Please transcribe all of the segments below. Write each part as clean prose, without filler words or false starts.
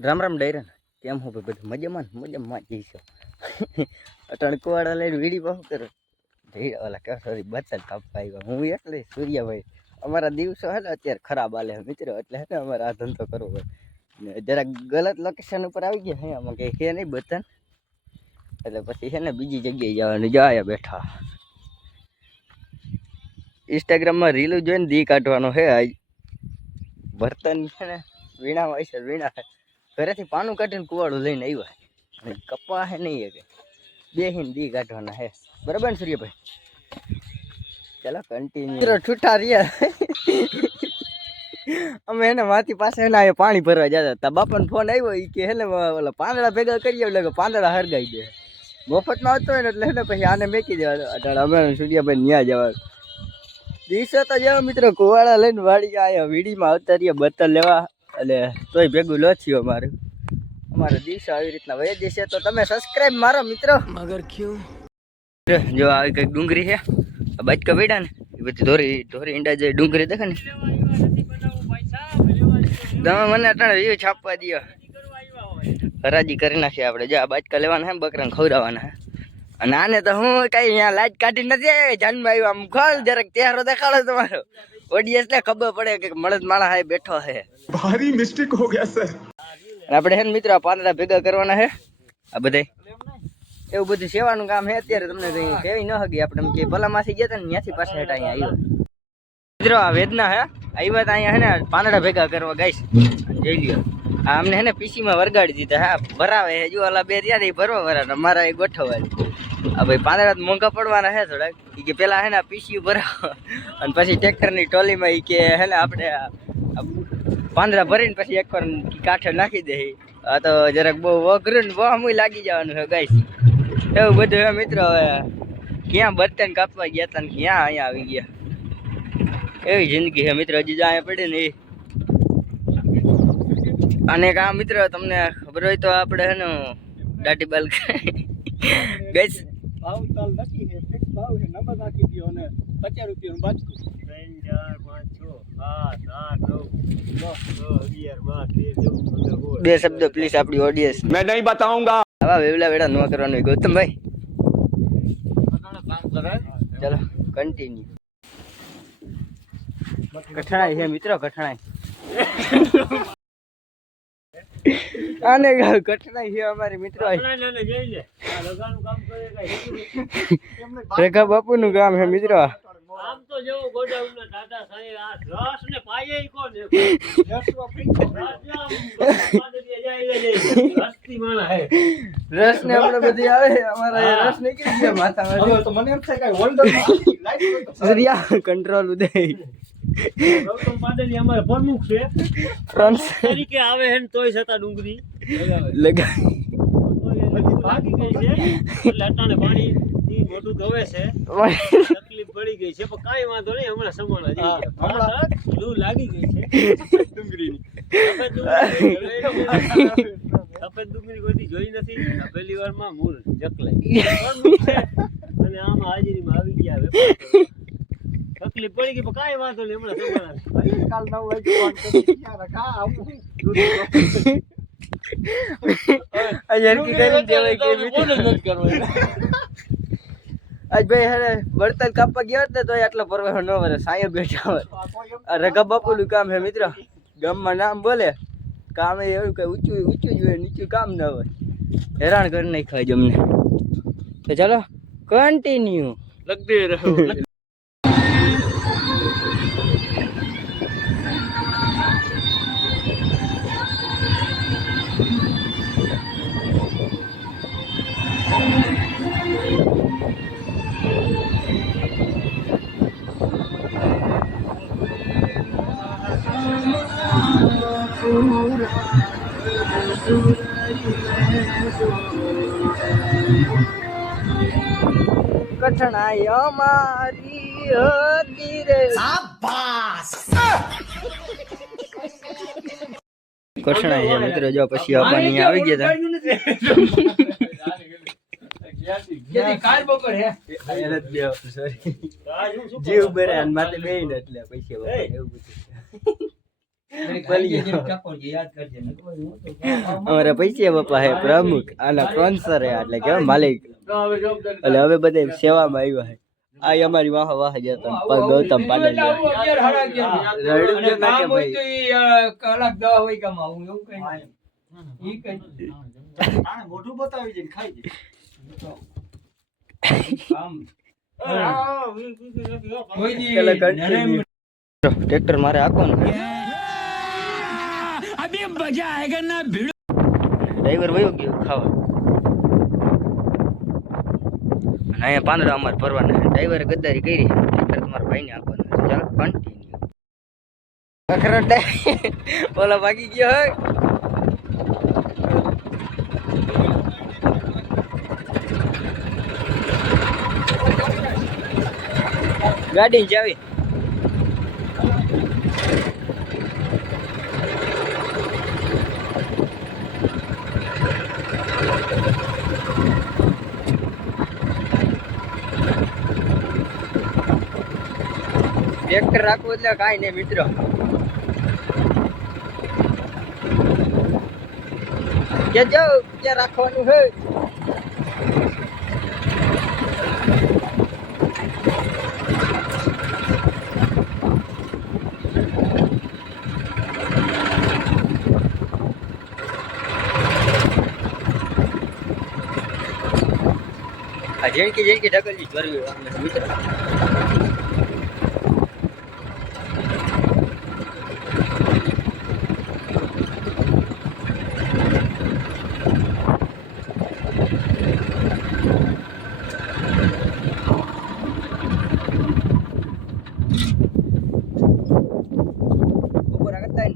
રામ રામ ડાયરા કેમ હો ભાઈ બધું મજામાં જઈશો અટાણે કુવાડા લઈને વીડી બહુ કરો ઓલા કે સોરી બચત કાપવા આવ્યા હું એટલે સૂર્યાભાઈ અમારા દિવસો હે ને અત્યારે ખરાબ હાલે મિત્રો એટલે હે ને અમારે આ ધંધો કરવો હોય ને જરાક ગલત લોકેશન ઉપર આવી ગયા હે આમાં કંઈ છે નહીં બતન એટલે પછી છે ને બીજી જગ્યાએ જવાનું જાય બેઠા ઇન્સ્ટાગ્રામમાં રીલું જોઈને દી કાઢવાનો હે આજ બર્તન છે ને વીણામાં આવી છે વીણા ઘરેથી પાનું કાઢીને કુવાડું લઈને આવ્યા અને કપા હે નહીં કે બે હિન્દી કાઢવાના હે બરાબર ને સૂર્યભાઈ ચાલો કન્ટિન્યુ ઠૂઠા રહ્યા અમે એને માથી પાસે એના પાણી ભરવા જતા હતા બાપાનો ફોન આવ્યો એ કે હેને ઓલા પાંદડા ભેગા કરીએ એટલે કે પાંદડા હરગાઈ દે મફતમાં આવતો હોય ને એટલે એને પછી આને મેકી દેવા અમે સૂર્યાભાઈ ન્યા જવા દિવસે તો જાવ મિત્રો કુવાડા લઈને વાળી આવ્યા વીડીમાં આવતા રહ્યા બતલ લેવા એટલે તોય ભેગું લો થયું અમારો દિવસો આવી રીતના વહી જશે તો તમે સબસ્ક્રાઇબ મારો મિત્રો મગર ક્યું જો આવી કંઈક ડુંગળી છે બાજકા બેડા ને એ બધી ધોરી ઈંડા જે ડુંગળી દેખે ને તમે મને અટાણે વ્યૂ છાપવા દો હરાજી કરી નાખીએ આપણે જો આ બાજકા લેવાના હે બકરાને ખવડાવવાના હે અને આને તો હું કઈ અહીંયા લાઈટ કાઢી નથી જાનમાં આવ્યો આમ ખોલ જરાક ચહેરો દેખાડો તમારો ઓડિયન્સ ને ખબર પડે કે મળદ માણસ હાય બેઠો હે ભારી મિસ્ટેક હો ગયા સર આપણે હે ને મિત્રો પાંદડા ભેગા કરવાના હે આ બધા એવું બધું સેવાનું કામ હે અત્યારે તમને કઈ કેવી ન હગી આપણે કે ભલામાંથી ગયા હતા ને ત્યાંથી પાછા હેઠા અહીંયા આવ્યો મિત્રો આ વેદના હે આવ્યા તો અહીંયા હે ને પાંદડા ભેગા કરવા ગાઈશ જોઈ લ્યો આ અમને હે ને પીસીમાં વરગાડી દીધા હા ભરાવે હે જો ઓલા બે રહ્યા ને ભરવા ભરા મારા એ ગોઠવા આ ભાઈ પાંદડા મોંઘા પડવાના હે થોડાક કે પેલા હે ને પીસી ભરાવ અને પછી ટ્રેક્ટરની ટોલીમાં કે હે ને આપણે પાંદડા ભરીને પછી એકવાર કાંઠે નાખી દે આ તો જરાક બહુ અઘરું ને બહુ લાગી જવાનું છે ગાઈસ એવું બધું હે મિત્રો હવે ક્યાં બર્તન કાપવા ગયા હતા ને ક્યાં અહીંયા આવી ગયા એવી જિંદગી છે મિત્રો હજી અહીંયા પડી ને અને કામ મિત્રો તમને ખબર હોય તો આપણે હે ને દાટી બાલ ગઈશ ભાવ તાલ નક્કી છે ફિક્સ ભાવ છે નંબર નાખી દયો અને 50 રૂપિયાનું બાજકું 3 4 5 6 7 9 10 11 12 13 14 બે શબ્દો પ્લીઝ આપણી ઓડિયન્સ मैं नहीं बताऊंगा આવા વેવલા વેડા ન કરવાનું હોય ગૌતમભાઈ ચલો કન્ટિન્યુ કઠણાઈ છે મિત્રો કઠણાઈ આને કઠણાઈ છે અમારી મિત્રો રેખા બાપુ નું કામ છે મિત્રો આમ તો જેવો ગોડાઉનના ટાટા સાહેબ આ રસ ને પાયે કોણ રસતી માણા હે રસ ને આપણે બધી આવે અમારા રસ નીકળી ગયા માથામાં હવે તો મને એમ થાય કે હોલ્ડર લાઈટ સૂર્યા કંટ્રોલ ઉદય ગૌતમ પાડેલી અમારે પ્રમુખ છે ફ્રાન્સ તરીકે આવે હે ને તોય છતાં ડુંગળી લગાવી ભાગી ગઈ છે એટલે અટાણે પાણી થી મોઢું ધોવે છે તકલીફ પડી ગઈ છે પણ કાંઈ વાંધો નહીં હમણાં સમાણા જઈ ગયા લૂ લાગી ગઈ છે ડુંગળીની સફેદ ડુંગળી બધી જોઈ નથી પહેલી વારમાં મૂળ જકલાઈ અને આમાં હાજરીમાં આવી ગયા તકલીફ પડી ગઈ પણ કાંઈ વાંધો નહીં હમણાં સમાણા કાલ 9 વાગે ફોન કરી યાર કા આવું અજરકી કરીને દેવાય કે ફોન જ નથી કરવો આજ ભાઈ હે બળતણ કાપવા ગયા હતા તો આટલો પરવાનો ન વરે સાયો બેઠા હોય આ રઘા બાપુનું કામ હે મિત્રો ગામમાં નામ બોલે કામ એવું કઈ ઊંચું જ હોય નીચું કામ ન હોય હેરાન કરી નાખાય જ અમને તો ચાલો કન્ટિન્યુ લગતે રહો કઠણાઈ અમારી હતી રે કઠણાઈ છે મિત્રો જો પછી આપણી આવી ગયા જીવ બરે માથે બે ને એટલે પૈસા એવું બધું અમારા પૈસા બાપા હે પ્રમુખ આના સ્પોન્સર હે એટલે કેવા માલિક એટલે હવે બધા સેવામાં આવ્યા હે આ અમારી વાહ વાહ જતા પગ ગૌતમ પાડેલ કલાક 10 હોય કમાવું એવું કઈ ઈ કઈ મોઢું બતાવી દે ખાઈ જાય ટ્રેક્ટર મારે આખવાનું અભી મજા આયેગા ના ભીડ ડ્રાઈવર વયો ગયો ખાવા અને અહીંયા પાંદડા અમારે ભરવાના છે ડ્રાઈવરે ગદ્દારી કરી ટ્રેક્ટર તમારા ભાઈને આપવાનું છે ચાલો કન્ટિન્યુ અખરોટ બોલો ભાગી ગયો હોય ગાડી ચાવી ટ્રેક્ટર રાખવું એટલે કાંઈ નહીં મિત્રો કે જાઓ ક્યાં રાખવાનું છે આ જેણકી ઢગલી ભરવી મિત્રો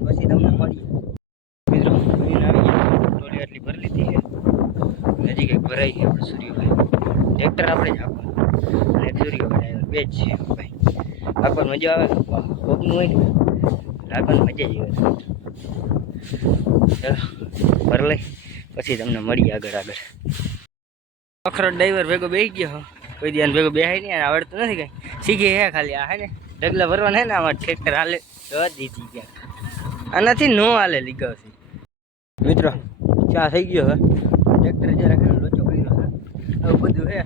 પછી તમને મળીએ મિત્રો ટોલી આટલી ભરી લીધી છે હજી કંઈક ભરાઈ ગઈ આપણે સૂર્યભાઈ ટ્રેક્ટર આપણે જ આપવાનું અને સૂર્યભાઈ ડ્રાઈવર બે જ છે ભાઈ આપવાની મજા આવે કોકનું હોય રાખવાની મજા જ આવે ચાલો ભર લઈ પછી તમને મળીએ આગળ અખરોટ ડ્રાઈવર ભેગો બેસી ગયો કોઈ ધ્યાન ભેગો બેહાય નહીં આવડતું નથી કંઈ શીખી હે ખાલી આ હે ને ઢગલા ભરવાના હે ને આમાં ટ્રેક્ટર હાલે તો દીધી ગયા આનાથી નો હાલે લીગાવથી મિત્રો ચા થઈ ગયો હવે ટ્રેક્ટર જે રાખે લોચો કર્યો છે આવું બધું હે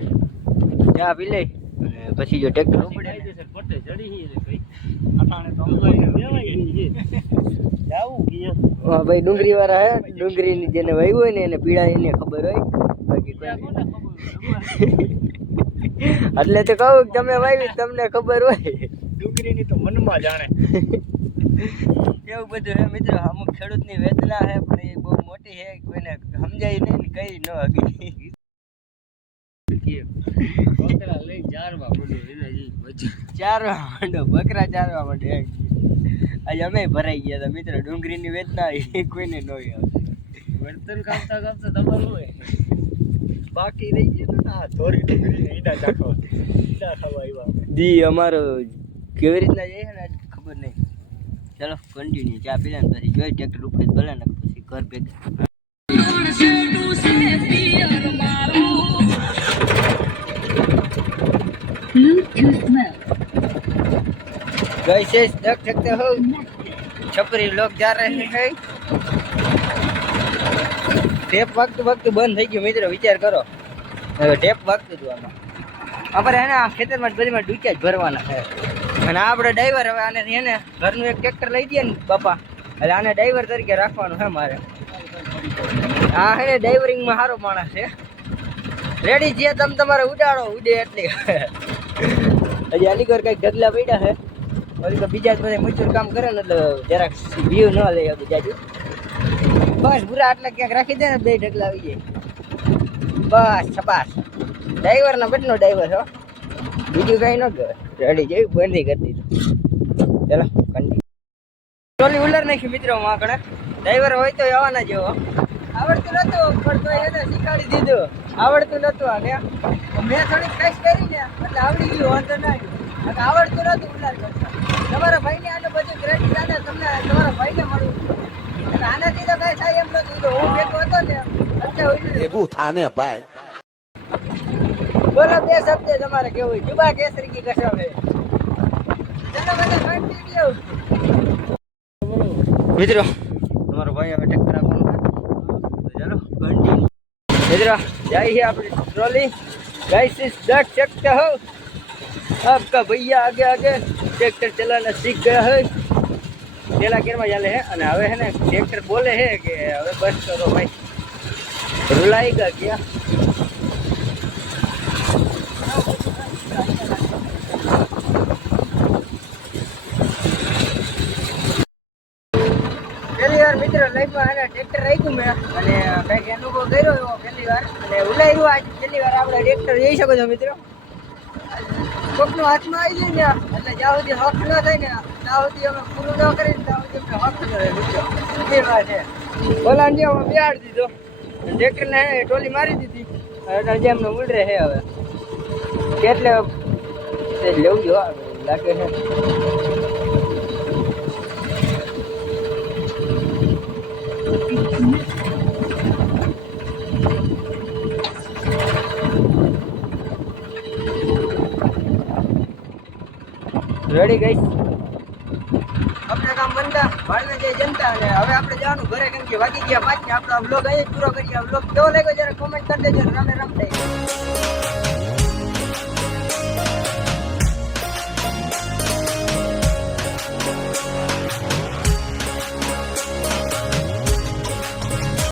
ચા પી લઈ અને પછી જો ટ્રેક્ટર ઉપડે પટ્ટે ચડી ભાઈ હા ભાઈ ડુંગળી વાળા હે ડુંગળીની જેને વાવી હોય ને એને પીડા એને ખબર હોય બાકી કોઈ એટલે તો કહું તમે વાવી તમને ખબર હોય ડુંગળીની તો મનમાં જાણે એવું બધું હે મિત્રો અમુક ખેડૂતની વેદના હે પણ એ બહુ મોટી હે કોઈને સમજાય નહીં ને કઈ ન હગી બકરા લઈ ચારવા માંડો બકરા ચારવા માંડે આજે અમે ભરાઈ ગયા હતા મિત્રો ડુંગળીની વેદના એ કોઈને ન આવે વર્તન કાપતા કાપતા તમારું હોય બાકી રહી ગયું ના થોડી ડુંગળી ઈડા ચાખવા ઈડા ખાવા આવ્યા દી અમારો કેવી રીતના જાય છે ને ખબર નહીં ચલો કન્ટિન્યુ ચા પી લે પછી જોઈ ટ્રેક્ટર ઉપડે ભલે ને પછી ઘર ભેગા कैसे देख सकते हो छपरी लोग जा रहे हैं ટેપ વખત બંધ થઈ ગયું મિત્રો વિચાર કરો હવે ટેપ વખત હતું આમાં આપણે હે ને આ ખેતરમાં બધીમાં ડૂક્યા જ ભરવાના છે અને આપણે ડ્રાઈવર હવે આને છે ને ઘરનું એક ટ્રેક્ટર લઈ દઈએ ને બાપા એટલે આને ડ્રાઈવર તરીકે રાખવાનું છે મારે આ હે ને ડ્રાઈવરિંગમાં સારો માણસ છે રેડી છે તમે તમારે ઉડાડો ઉડે એટલી હજી આની ઘર કંઈક ઢગલા પડ્યા છે ઓલી તો બીજા જ બધા મજૂર કામ કરે ને એટલે જરાક વ્યૂ ન લે બીજા જ બસ પૂરા આટલા ક્યાંક રાખી દે ને બે ઢગલા આવી જાય બસ છપાસ ડ્રાઈવરના બધનો ડ્રાઈવર છો બીજું કઈ ન કરે રેડી જેવી બંધી કરી દીધું ચલો કન્ટિન્યુ ટોલી ઉલર નાખી મિત્રો આગળ ડ્રાઈવર હોય તો આવવાના જેવો આવડતું નતું પણ તો એને શીખવાડી દીધું આવડતું નતું અને મેં થોડીક કશ કરી ને એટલે આવડી ગયું વાંધો ના આવ્યું આવડતું નતું ઉલાર કરતા તમારા ભાઈને આને બધું ક્રેડિટ આને તમને તમારા ભાઈને મળવું આનાથી તો કઈ થાય એમ નતું તો હું ભેગો હતો ને ભેગું થાને ભાઈ બોલો બે શબ્દ તમારે કેવું જુબા કેસરી કી કસમ હે ચલો બધા કન્ટિન્યુ મિત્રો તમારો ભાઈ હવે ટ્રેક્ટર આપવાનું છે. તો ચાલો કન્ટિન્યુ. મિત્રો જાય છે આપણી ટ્રોલી. गाइस इस देख सकते हो आपका भैया आगे आगे ट्रैक्टर चलाना सीख गया है. પેલા કેરમાં ચાલે છે અને હવે છે ને ટ્રેક્ટર બોલે છે કે હવે બસ કરો ભાઈ, રૂલાઈ ગયા. પહેલી વાર મિત્ર લાઈફમાં એને ટ્રેક્ટર રાખ્યું મેં અને કંઈક અનુભવ કર્યો એવો પહેલી વાર અને ઉલાઈ આજ પહેલી વાર આપણે ટ્રેક્ટર જઈ શકો છો મિત્રો. કોકનો હાથમાં આવી જાય ને એટલે જ્યાં સુધી હક ન થાય ને ત્યાં સુધી અમે પૂરું ન કરીને ત્યાં સુધી અમને હક ન રહે મિત્રો. એ વાત છે. બોલા ને અમે બેહાડી દીધો, ટ્રેક્ટરને ટોલી મારી દીધી એટલે જે અમને ઉલરે છે હવે એટલે લેવું જો લાગે છે. રેડી ગઈ આપણે કામ બનતા ભાડને જઈ જનતા અને હવે આપણે જવાનું ઘરે કેમ કે વાગી ગયા 5 ને આપણો બ્લોગ અહીં જ પૂરો કરીએ. બ્લોગ કેવો લાગ્યો જરા કોમેન્ટ કરી દેજો. રામે રામ થઈ.